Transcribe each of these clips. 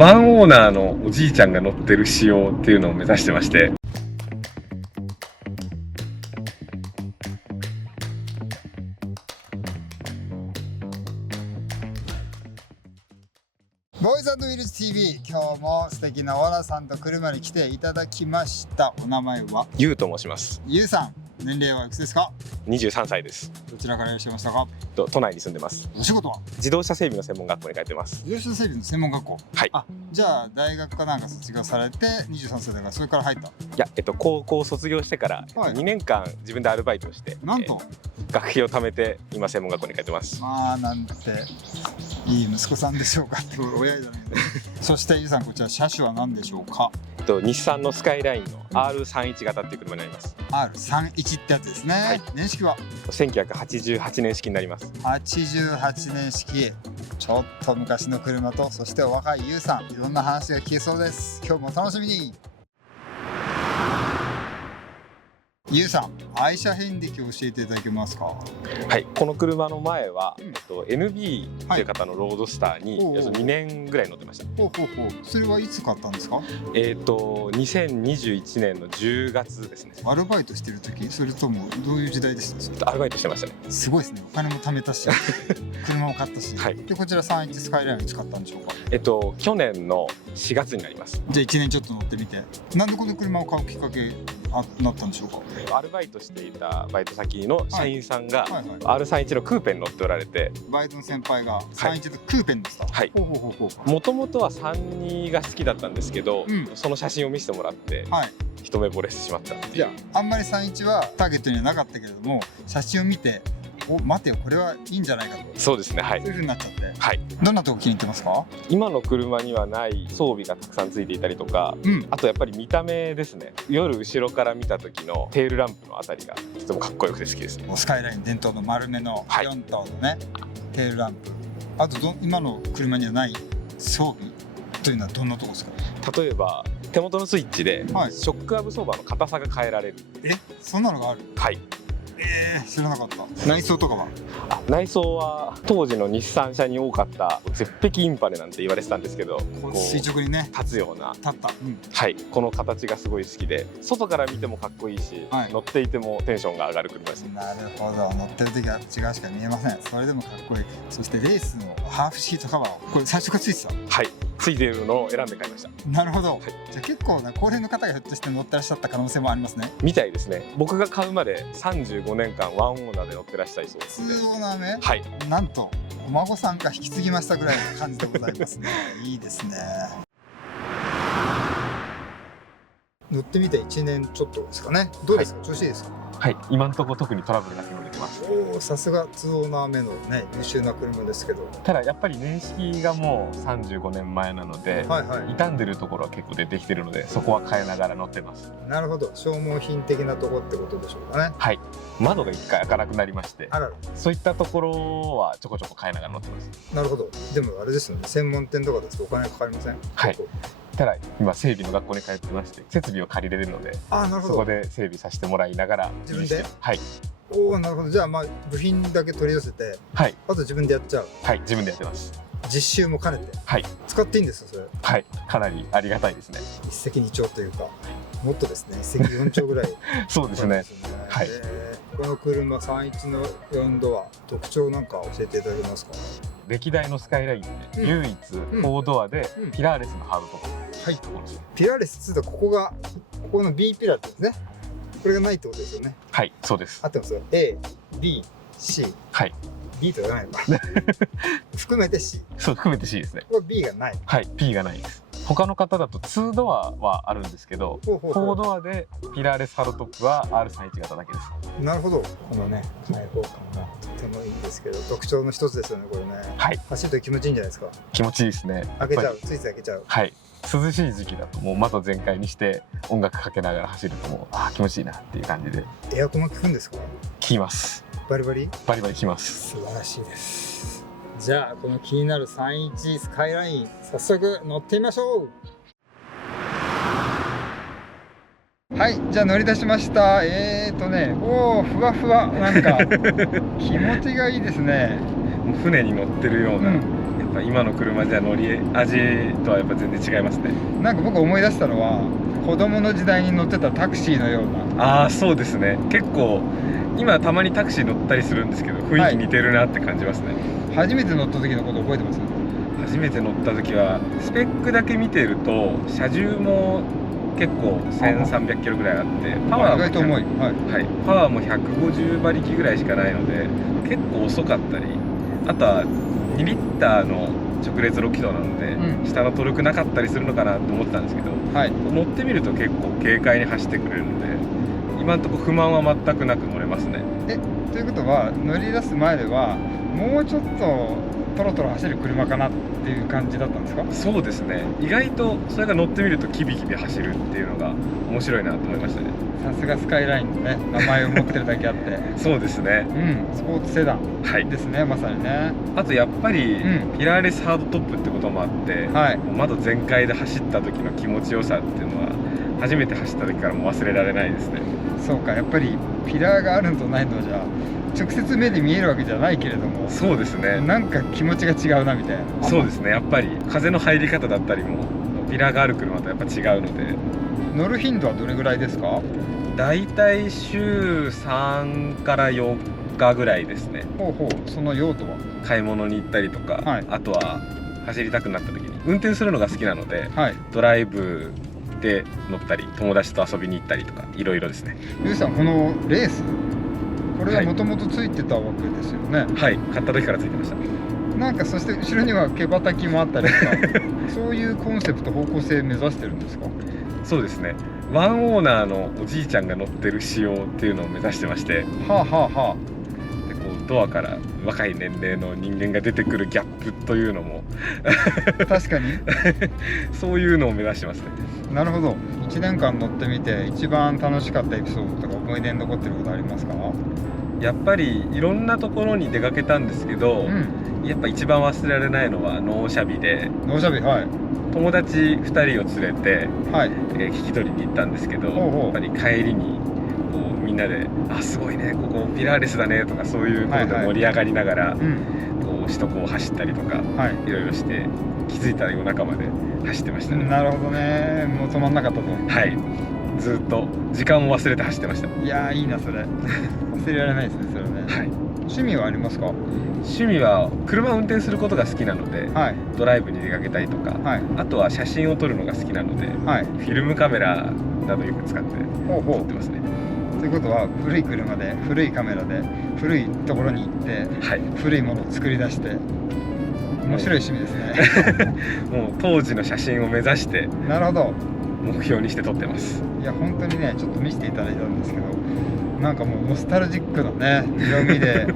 ワンオーナーのおじいちゃんが乗ってる仕様っていうのを目指してまして。ボーイズ&ウィルズ TV、 今日も素敵なオーナーさんと車に来ていただきました。お名前は？ゆうと申します。ゆうさん、年齢はいくつですか23歳です。どちらからいらっしゃいましたか？都内に住んでます。お仕事は？自動車整備の専門学校に通ってます。自動車整備の専門学校。はい。じゃあ大学かなんか卒業されて23歳だからそれから入った？いや、高校卒業してから2年間自分でアルバイトをして、なんと、学費を貯めて今専門学校に通ってます。まあなんていい息子さんでしょうかって親じゃないそしてゆうさん、こちら車種は何でしょうか？日産のスカイラインの R31 型っていう車になります。 R31 ってやつですね。はい、年式は1988年式になります。88年式。ちょっと昔の車と、そしてお若いゆうさん、いろんな話が聞けそうです。今日も楽しみに。ゆうさん、愛車遍歴を教えていただけますか？はい、この車の前は、NB という方のロードスターに2年ぐらい乗ってました。それはいつ買ったんですか？2021年の10月ですね。アルバイトしてる時、それともどういう時代でした？アルバイトしてましたね。すごいですね。お金も貯めたし車も買ったし、はい、でこちら31スカイラインを使ったんでしょうか？去年の4月になります。じゃあ1年ちょっと乗ってみて、なんでこの車を買うきっかけなったんでしょうか？アルバイトしていたバイト先の社員さんが R31 のクーペに乗っておられて、バイトの先輩が31のクーペに乗ってた。はい。もともとは32が好きだったんですけど、その写真を見せてもらって、一目惚れしてしまったっていう。じゃああんまり31はターゲットにはなかったけれども、写真を見て、お、待てよ、これはいいんじゃないかと。そうですね。はい。そういう風になっちゃって。はい。どんなとこ気に入ってますか？今の車にはない装備がたくさんついていたりとか、あとやっぱり見た目ですね。夜後ろから見た時のテールランプのあたりがとてもかっこよくて好きですね。スカイライン伝統の丸めの4灯のね、テールランプ。あと今の車にはない装備というのはどんなとこですか？例えば手元のスイッチでショックアブソーバーの硬さが変えられる。そんなのがある？はい。知らなかった。内装とかは？内装は当時の日産車に多かった絶壁インパネなんて言われてたんですけど、垂直にね立つような、立った、はい、この形がすごい好きで、外から見てもかっこいいし、乗っていてもテンションが上がる車です。なるほど。乗ってる時は違うしか見えません。それでもかっこいい。そしてレースのハーフシートカバーをこれ最初からついてた？はい、ついているのを選んで買いました。なるほど。じゃあ結構な高齢の方がひょっとして乗ってらっしゃった可能性もありますね。みたいですね。僕が買うまで35年間ワンオーナーで乗ってらっしゃいそうですね。2オーナーね。はい。なんとお孫さんが引き継ぎましたぐらいの感じでございますね。いいですね。乗ってみて1年ちょっとですかね。どうですか？調子いいですか？はい、今のところ特にトラブルなく乗れてます。さすが2オーナー目のね、優秀な車ですけど、ただやっぱり年式がもう35年前なので、傷んでるところは結構出てきてるので、そこは変えながら乗ってます。なるほど。消耗品的なところってことでしょうかね。はい、窓が1回開かなくなりまして、そういったところはちょこちょこ変えながら乗ってます。なるほど。でもあれですよね、専門店とかですとお金かかりません？はい。ただ今整備の学校に通ってまして、設備を借りれるので、そこで整備させてもらいながら自分で。はい。おお、なるほど。じゃあまあ部品だけ取り寄せて、あと自分でやっちゃう。はい、自分でやってます。実習も兼ねて。はい。使っていいんですか、それ？はい、かなりありがたいですね。一石二鳥というか、もっとですね、一石四鳥ぐらい。そうですね。はい。この車31の4ドア、特徴なんか教えていただけますか？歴代のスカイラインで唯一4ドアでピラーレスのハードトップ。はい。ピラーレス2とここの B ピラーですね。これがないってことですよね。はい、そうです。合ってますよ。A、B、C。はい。B とかないのか。含めて C。そう、含めて C ですね。これ B がない。はい、P がないです。他の方だと2ドアはあるんですけど、4ドアでピラーレスハードトップは R31 型だけです。なるほど。このね、開放感がとてもいいんですけど、特徴の一つですよね、これね。はい。走ると気持ちいいんじゃないですか。気持ちいいですね。開けちゃう、ついつい開けちゃう。はい。涼しい時期だともう窓全開にして音楽かけながら走るともう気持ちいいなっていう感じで。エアコンも効くんですか？効きます。バリバリ？バリバリ効きます。素晴らしいです。じゃあこの気になる31スカイライン、早速乗ってみましょう。はい、じゃあ乗り出しました。おお、ふわふわ、なんか気持ちがいいですね。船に乗ってるような、今の車じゃ乗り味とはやっぱ全然違いますね。なんか僕思い出したのは子供の時代に乗ってたタクシーのような。そうですね。結構今たまにタクシー乗ったりするんですけど、雰囲気似てるなって感じますね。初めて乗った時のこと覚えてます？初めて乗った時はスペックだけ見てると車重も結構1300キロぐらいあって、パワーも意外と重い、パワーも150馬力ぐらいしかないので結構遅かったり、あとは2リッターの直列6気筒なので、下のトルクなかったりするのかなと思ってたんですけど、乗ってみると結構軽快に走ってくれるので、今のところ不満は全くなく乗れますね。ということは乗り出す前ではもうちょっとトロトロ走る車かなっていう感じだったんですか？そうですね。意外とそれが乗ってみるとキビキビ走るっていうのが面白いなと思いましたね。さすがスカイラインのね名前を持ってるだけあってそうですね。スポーツセダンですね、まさにね。あとやっぱり、ピラーレスハードトップってこともあって、もう窓全開で走った時の気持ちよさっていうのは初めて走った時からも忘れられないですね。そうか、やっぱりピラーがあるのとないのじゃ直接目で見えるわけじゃないけれども、そうですね、なんか気持ちが違うなみたいな。そうですね。やっぱり風の入り方だったりもピラーがある車とやっぱ違うので。乗る頻度はどれぐらいですか？だいたい週3から4日ぐらいですね。その用途は買い物に行ったりとか、あとは走りたくなった時に運転するのが好きなので、ドライブで乗ったり友達と遊びに行ったりとかいろいろですね。ゆうさん、このレースこれはもともとついてたわけですよね。買った時からついてました。なんかそして後ろには毛羽たきもあったりとかそういうコンセプト方向性目指してるんですか？そうですね。ワンオーナーのおじいちゃんが乗ってる仕様っていうのを目指してまして、でこうドアから若い年齢の人間が出てくるギャップというのも確かにそういうのを目指してますね。なるほど。1年間乗ってみて一番楽しかったエピソードとか思い出に残ってることありますか？やっぱりいろんなところに出かけたんですけど、やっぱ一番忘れられないのは納車日で、友達2人を連れて、聞き取りに行ったんですけど、やっぱり帰りにこうみんなで「すごいね、ここピラーレスだね」とかそういうことで盛り上がりながら、こう首都高を走ったりとか、いろいろして気づいたら夜中まで走ってましたね。なるほどね。もう止まんなかったと。ずっと時間を忘れて走ってました。いやー、いいなそれ忘れられないですね、それね。趣味はありますか？趣味は車を運転することが好きなので、ドライブに出かけたりとか、あとは写真を撮るのが好きなので、フィルムカメラなどよく使って撮ってますね。ということは古い車で古いカメラで古いところに行って、古いものを作り出して面白い趣味ですねもう当時の写真を目指して、なるほど、目標にして撮ってます。いや本当にね、ちょっと見せていただいたんですけど、なんかもうノスタルジックなね色味で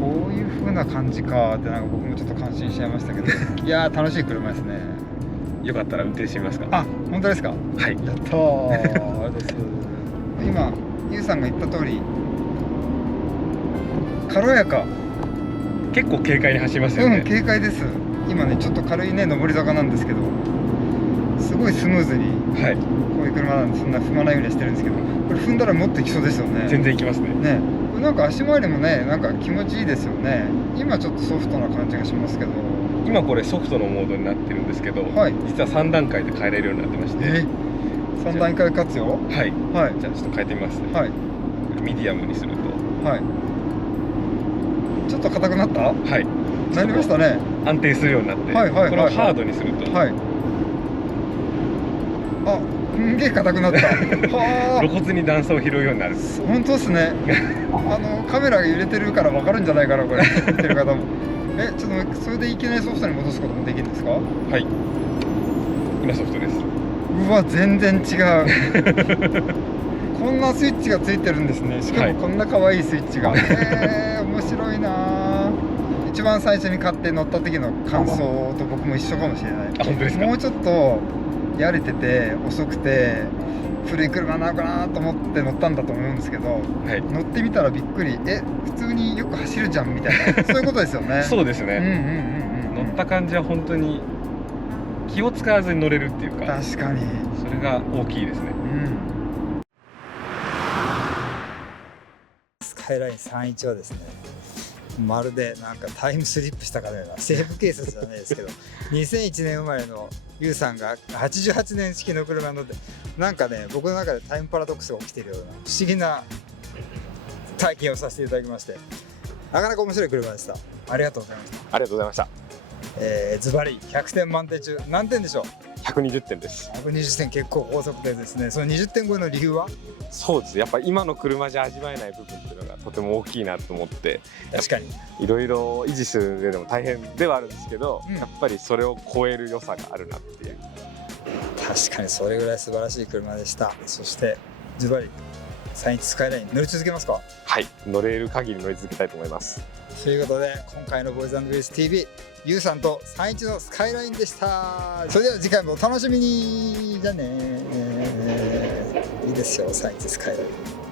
こういう風な感じかって、なんか僕もちょっと感心しちゃいましたけどいやー楽しい車ですね。よかったら運転してみますか？本当ですか？やったーありがとうございます。今ゆうさんが言った通り軽やか、結構軽快に走りますよね。軽快です。今ねちょっと軽いね上り坂なんですけど、すごいスムーズに、こういう車なんでそんな踏まないようにしてるんですけど、これ踏んだらもっといきそうですよね。全然いきますね。これなんか足回りもね、なんか気持ちいいですよね。今ちょっとソフトな感じがしますけど、今これソフトのモードになってるんですけど、実は3段階で変えれるようになってまして、3段階活用？じゃあちょっと変えてみますね。ミディアムにすると、ちょっと硬くなった？なりましたね。安定するようになって、これをハードにすると、すんげえ硬くなった露骨に段差を拾うようになる。本当ですねカメラが揺れてるから分かるんじゃないかな、これ見てる方もちょっとそれでいきなりソフトに戻すこともできるんですか？今ソフトです。うわ、全然違うこんなスイッチがついてるんですね。しかもこんな可愛いスイッチが、面白いな。一番最初に買って乗った時の感想と僕も一緒かもしれない。本当ですか？もうちょっとやれてて遅くて古い車なのかなと思って乗ったんだと思うんですけど、乗ってみたらびっくり、普通によく走るじゃんみたいなそういうことですよね。そうですね。乗った感じは本当に気を使わずに乗れるっていうか、確かにそれが大きいですね。スカイライン315ですね。まるでなんかタイムスリップしたかのような西部警察じゃないですけど2001年生まれのユウさんが88年式の車乗って、なんかね僕の中でタイムパラドックスが起きているような不思議な体験をさせていただきまして、なかなか面白い車でした。ありがとうございました。ありがとうございました。ズバリ100点満点中何点でしょう？120点です。120点、結構高速点ですね。その20点超えの理由は？そうです。やっぱ今の車じゃ味わえない部分っていうのがとても大きいなと思って、確かにいろいろ維持する上でも大変ではあるんですけど、うんやっぱりそれを超える良さがあるなっていう。確かにそれぐらい素晴らしい車でした。そしてズバリ311スカイライン乗り続けますか？はい、乗れる限り乗り続けたいと思います。ということで今回のボーイズ&グリース TV、 ユウさんと31のスカイラインでした。それでは次回もお楽しみに。じゃあねいいですよ31スカイライン。